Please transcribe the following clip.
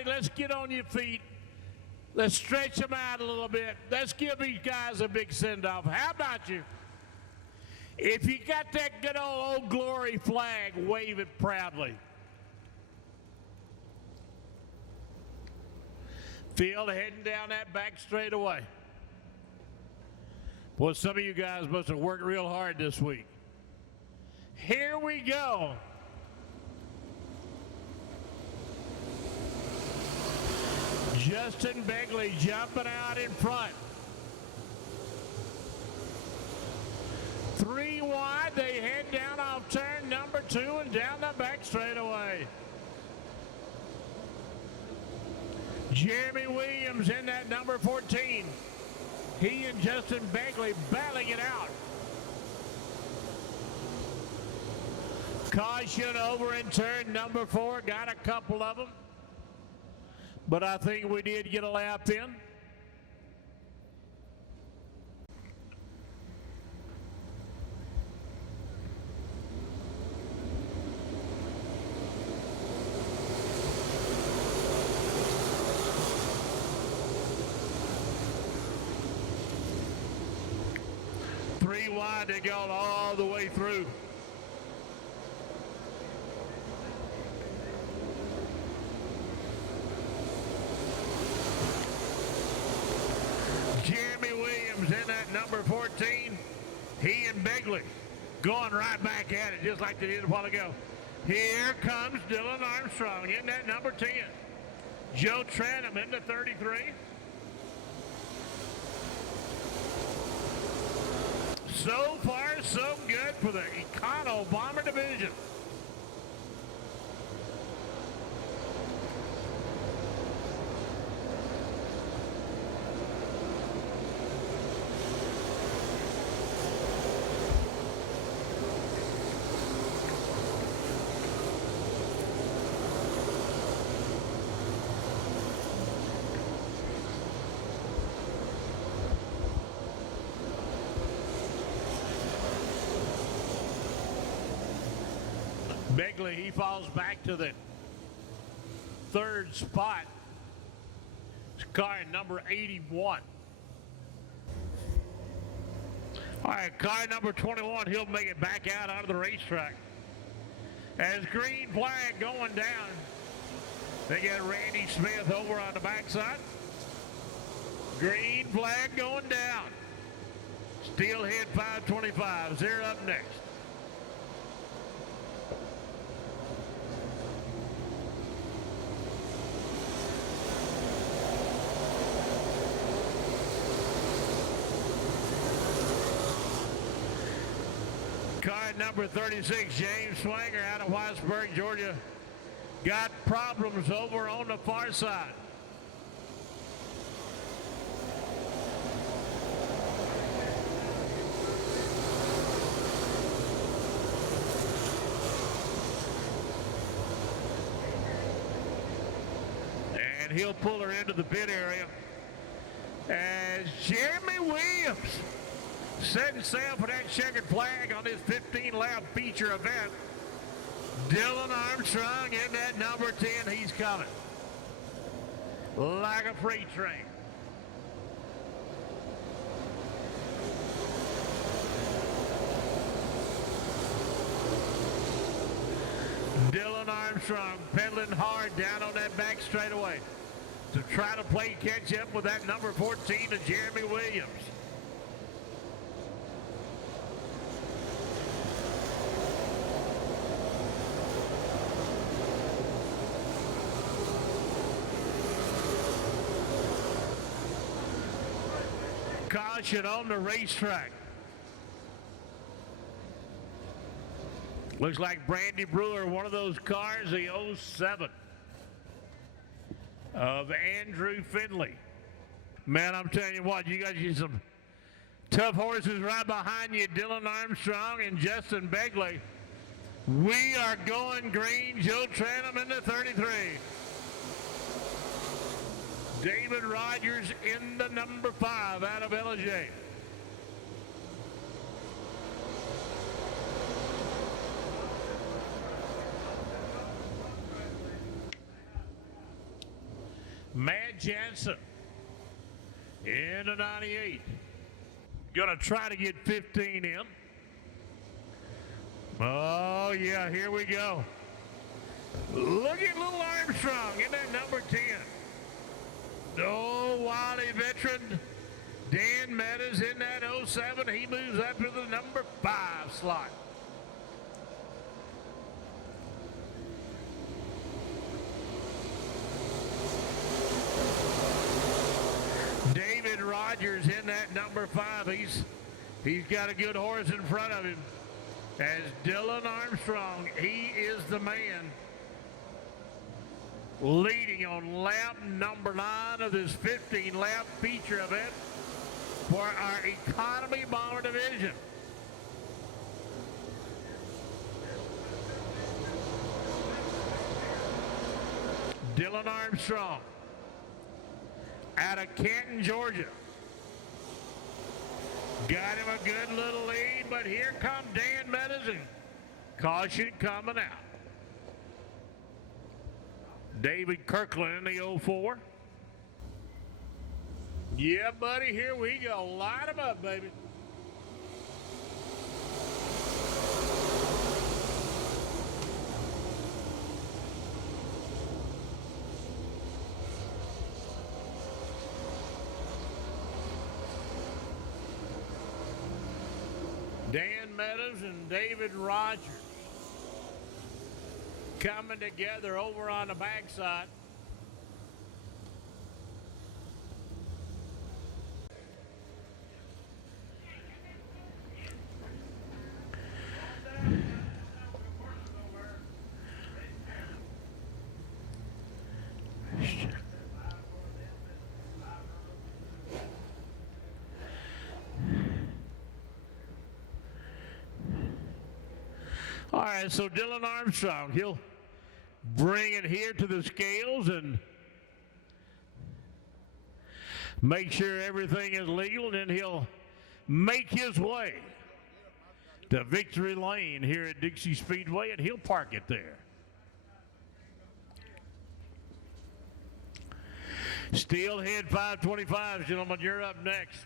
Everybody, let's get on your feet. Let's stretch them out a little bit. Let's give these guys a big send-off. How about you? If you got that good old Glory flag, wave it proudly. Field heading down that back straightaway. Boy, some of you guys must have worked real hard this week. Here we go. Justin Begley jumping out in front. 3 wide, they head down off turn number 2 and down the back straightaway. Jeremy Williams in that number 14. He and Justin Begley battling it out. Caution over in turn number 4, got a couple of them. But I think we did get a lap in. Three wide, they go all the way through. Jeremy Williams in that number 14. He and Begley going right back at it just like they did a while ago. Here comes Dylan Armstrong in that number 10. Joe Tranum in the 33. So far, so good for the Econo Bomber Division. Begley, he falls back to the 3rd spot. It's car number 81. All right, car number 21, he'll make it back out onto the racetrack. As green flag going down, they got Randy Smith over on the backside. Green flag going down. Steelhead 525, they're up next. Car number 36, James Swanger out of Whitesburg, Georgia, got problems over on the far side. And he'll pull her into the pit area as Jeremy Williams setting sail for that checkered flag on this 15-lap feature event. Dylan Armstrong in that number 10, he's coming like a freight train. Dylan Armstrong pedaling hard down on that back straightaway to try to play catch up with that number 14 of Jeremy Williams. Caution on the racetrack. Looks like Brandy Brewer, one of those cars, the 07 of Andrew Finley. Man, I'm telling you what, you got you some tough horses right behind you, Dylan Armstrong and Justin Begley. We are going green. Joe Tranum in the 33. David Rogers in the number 5 out of LJ. Matt Jansen into 98. Gonna try to get 15 in. Oh yeah, here we go. Look at little Armstrong in that number 10. Oh, Wily veteran Dan Meadows in that 07. He moves up to the number 5 slot. David Rogers in that number 5. He's got a good horse in front of him. As Dylan Armstrong, he is the man leading on lap number 9 of this 15-lap feature event for our Economy Bomber Division. Dylan Armstrong out of Canton, Georgia. Got him a good little lead, but here comes Dan Meadows and caution coming out. David Kirkland in the 04. Yeah, buddy, here we go. Line them up, baby. Dan Meadows and David Rogers coming together over on the backside. All right, so Dylan Armstrong, he'll bring it here to the scales and make sure everything is legal, and then he'll make his way to Victory Lane here at Dixie Speedway, and he'll park it there. Steelhead 525s, gentlemen, you're up next.